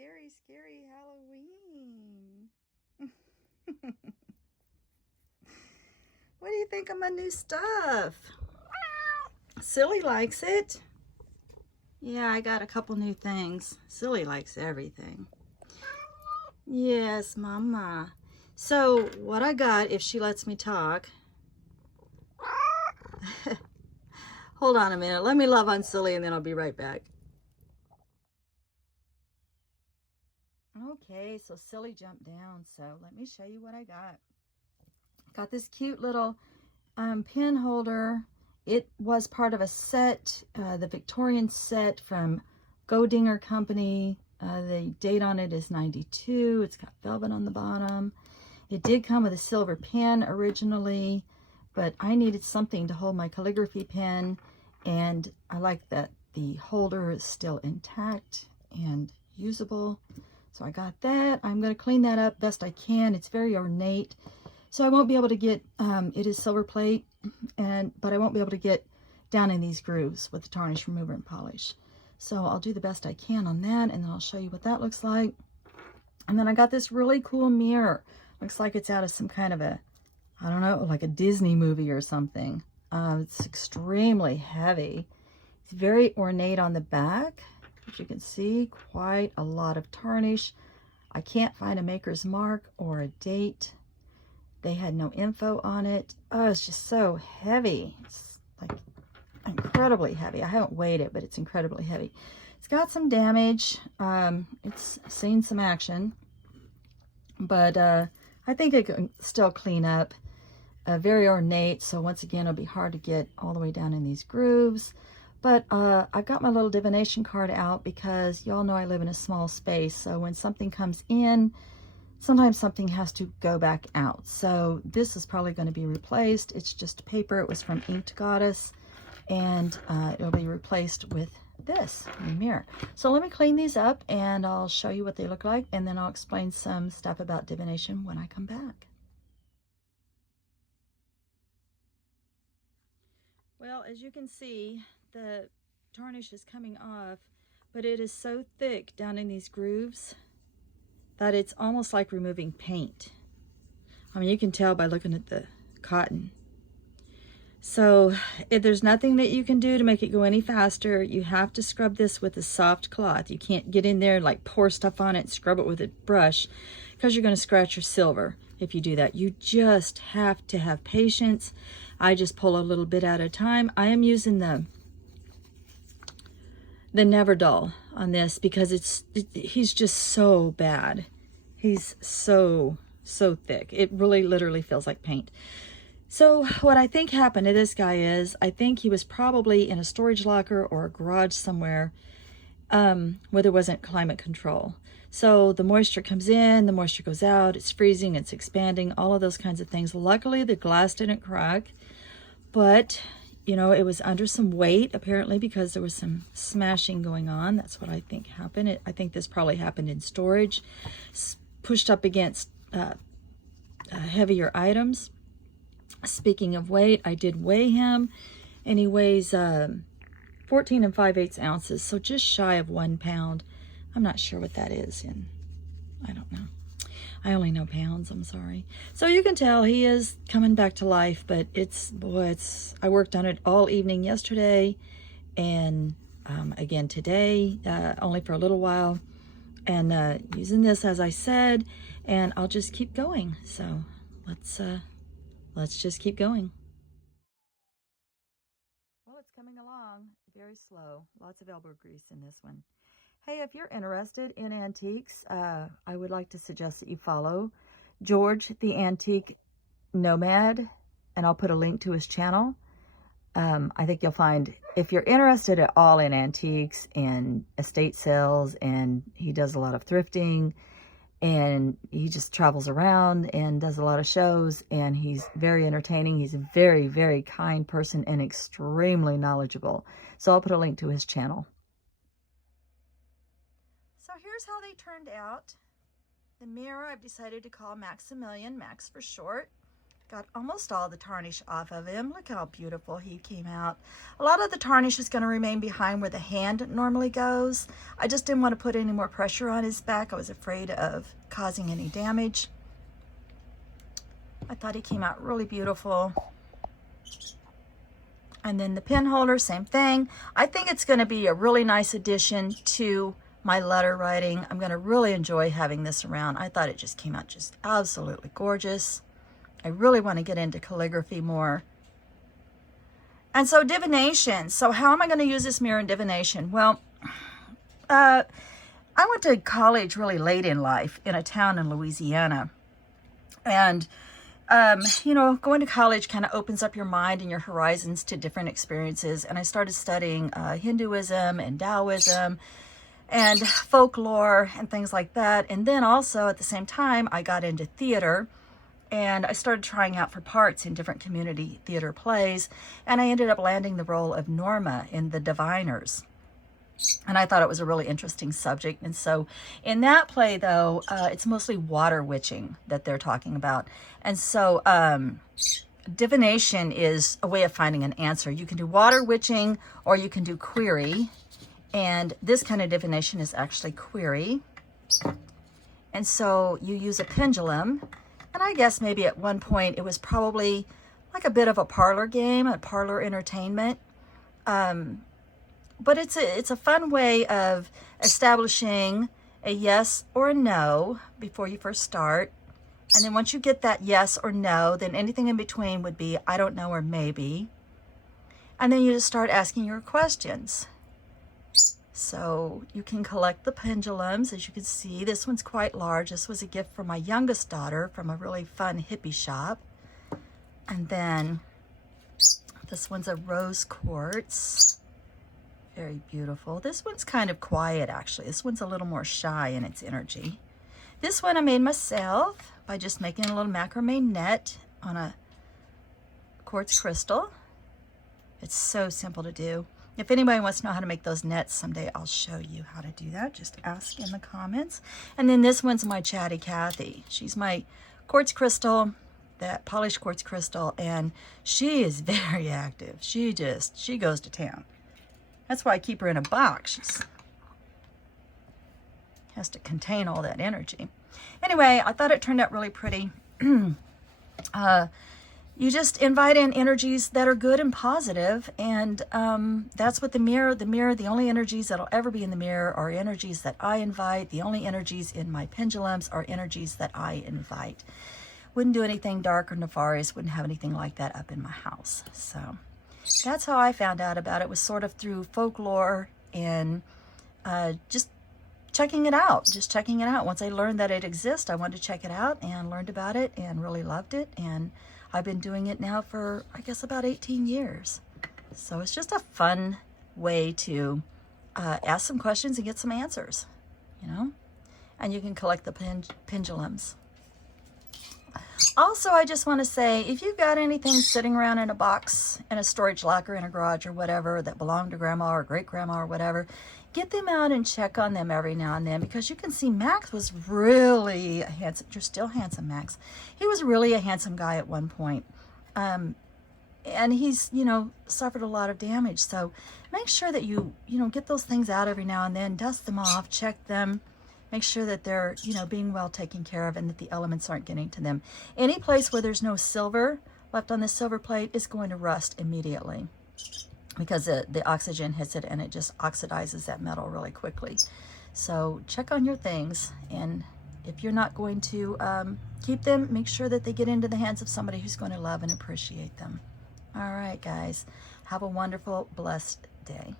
scary, scary Halloween. What do you think of my new stuff? Silly likes it. Yeah, I got a couple new things. Silly likes everything. Yes, Mama. So, what I got, if she lets me talk. Hold on a minute. Let me love on Silly and then I'll be right back. Okay, so Silly jumped down. So, let me show you what I got. Got this cute little pen holder. It was part of a set, the Victorian set from Godinger Company. The date on it is 92. It's got velvet on the bottom. It did come with a silver pen originally, but I needed something to hold my calligraphy pen, and I like that the holder is still intact and usable. So I got that. I'm going to clean that up best I can. It's very ornate. So I won't be able to get, it is silver plate, but I won't be able to get down in these grooves with the tarnish remover and polish. So I'll do the best I can on that, and then I'll show you what that looks like. And then I got this really cool mirror. Looks like it's out of some kind of a, I don't know, like a Disney movie or something. It's extremely heavy. It's very ornate on the back. As you can see, quite a lot of tarnish. I can't find a maker's mark or a date. They had no info on it. Oh, it's just so heavy. It's like incredibly heavy. I haven't weighed it, but it's incredibly heavy. It's got some damage. It's seen some action, but I think it can still clean up. Very ornate, so once again, it'll be hard to get all the way down in these grooves. But I've got my little divination card out because y'all know I live in a small space, so when something comes in, sometimes something has to go back out. So this is probably going to be replaced. It's just paper. It was from Inked Goddess, and it'll be replaced with this mirror. So let me clean these up and I'll show you what they look like, and then I'll explain some stuff about divination when I come back. Well, as you can see, the tarnish is coming off, but it is so thick down in these grooves that it's almost like removing paint. I mean, you can tell by looking at the cotton. So there's nothing that you can do to make it go any faster. You have to scrub this with a soft cloth. You can't get in there and like pour stuff on it and scrub it with a brush, because you're going to scratch your silver if you do that. You just have to have patience. I just pull a little bit at a time. I am using the Never Dull on this because he's just so bad. He's so thick. It really literally feels like paint. So what I think happened to this guy is, I think he was probably in a storage locker or a garage somewhere where there wasn't climate control. So the moisture comes in, the moisture goes out, it's freezing, it's expanding, all of those kinds of things. Luckily, the glass didn't crack, but you know, it was under some weight apparently because there was some smashing going on. That's what I think happened. I think this probably happened in storage, pushed up against heavier items. Speaking of weight, I did weigh him, and he weighs 14 5/8 ounces, so just shy of 1 pound. I'm not sure what that is in, I don't know. I only know pounds, I'm sorry. So you can tell he is coming back to life, but I worked on it all evening yesterday, and again today, only for a little while, and using this, as I said, and I'll just keep going. So let's just keep going. Well, it's coming along very slow. Lots of elbow grease in this one. Hey, if you're interested in antiques, I would like to suggest that you follow George the Antique Nomad, and I'll put a link to his channel. I think you'll find, if you're interested at all in antiques and estate sales, and he does a lot of thrifting, and he just travels around and does a lot of shows, and he's very entertaining. He's a very, very kind person and extremely knowledgeable. So I'll put a link to his channel. So here's how they turned out. The mirror I've decided to call Maximilian, Max for short. Got almost all the tarnish off of him. Look how beautiful he came out. A lot of the tarnish is going to remain behind where the hand normally goes. I just didn't want to put any more pressure on his back. I was afraid of causing any damage. I thought he came out really beautiful. And then the pen holder, same thing. I think it's going to be a really nice addition to my letter writing. I'm going to really enjoy having this around. I thought it just came out just absolutely gorgeous. I really want to get into calligraphy more. And so divination. So how am I going to use this mirror in divination? Well, I went to college really late in life in a town in Louisiana. And, you know, going to college kind of opens up your mind and your horizons to different experiences. And I started studying Hinduism and Taoism and folklore and things like that. And then also at the same time, I got into theater. And I started trying out for parts in different community theater plays. And I ended up landing the role of Norma in The Diviners. And I thought it was a really interesting subject. And so in that play, though, it's mostly water witching that they're talking about. And so divination is a way of finding an answer. You can do water witching or you can do query. And this kind of divination is actually query. And so you use a pendulum. And I guess maybe at one point it was probably like a bit of a parlor game, a parlor entertainment. But it's a fun way of establishing a yes or a no before you first start. And then once you get that yes or no, then anything in between would be I don't know or maybe. And then you just start asking your questions. So you can collect the pendulums. As you can see, this one's quite large. This was a gift from my youngest daughter from a really fun hippie shop. And then this one's a rose quartz. Very beautiful. This one's kind of quiet, actually. This one's a little more shy in its energy. This one I made myself by just making a little macrame net on a quartz crystal. It's so simple to do. If anybody wants to know how to make those nets someday, I'll show you how to do that. Just ask in the comments. And then this one's my Chatty Cathy. She's my quartz crystal, that polished quartz crystal, and she is very active. She goes to town. That's why I keep her in a box. She's has to contain all that energy. Anyway, I thought it turned out really pretty. You just invite in energies that are good and positive, and that's what the mirror, the only energies that'll ever be in the mirror are energies that I invite. The only energies in my pendulums are energies that I invite. Wouldn't do anything dark or nefarious, wouldn't have anything like that up in my house. So that's how I found out about it, was sort of through folklore and just checking it out. Once I learned that it exists, I wanted to check it out and learned about it and really loved it. And I've been doing it now for, I guess, about 18 years. So it's just a fun way to ask some questions and get some answers, you know? And you can collect the pendulums. Also, I just want to say, if you've got anything sitting around in a box, in a storage locker, in a garage or whatever, that belonged to grandma or great-grandma or whatever, get them out and check on them every now and then, because you can see Max was really a handsome, you're still handsome, Max. He was really a handsome guy at one point. And he's, you know, suffered a lot of damage. So make sure that you get those things out every now and then, dust them off, check them, make sure that they're, you know, being well taken care of and that the elements aren't getting to them. Any place where there's no silver left on the silver plate is going to rust immediately, because the oxygen hits it and it just oxidizes that metal really quickly. So check on your things, and if you're not going to keep them, make sure that they get into the hands of somebody who's going to love and appreciate them. All right, guys, have a wonderful, blessed day.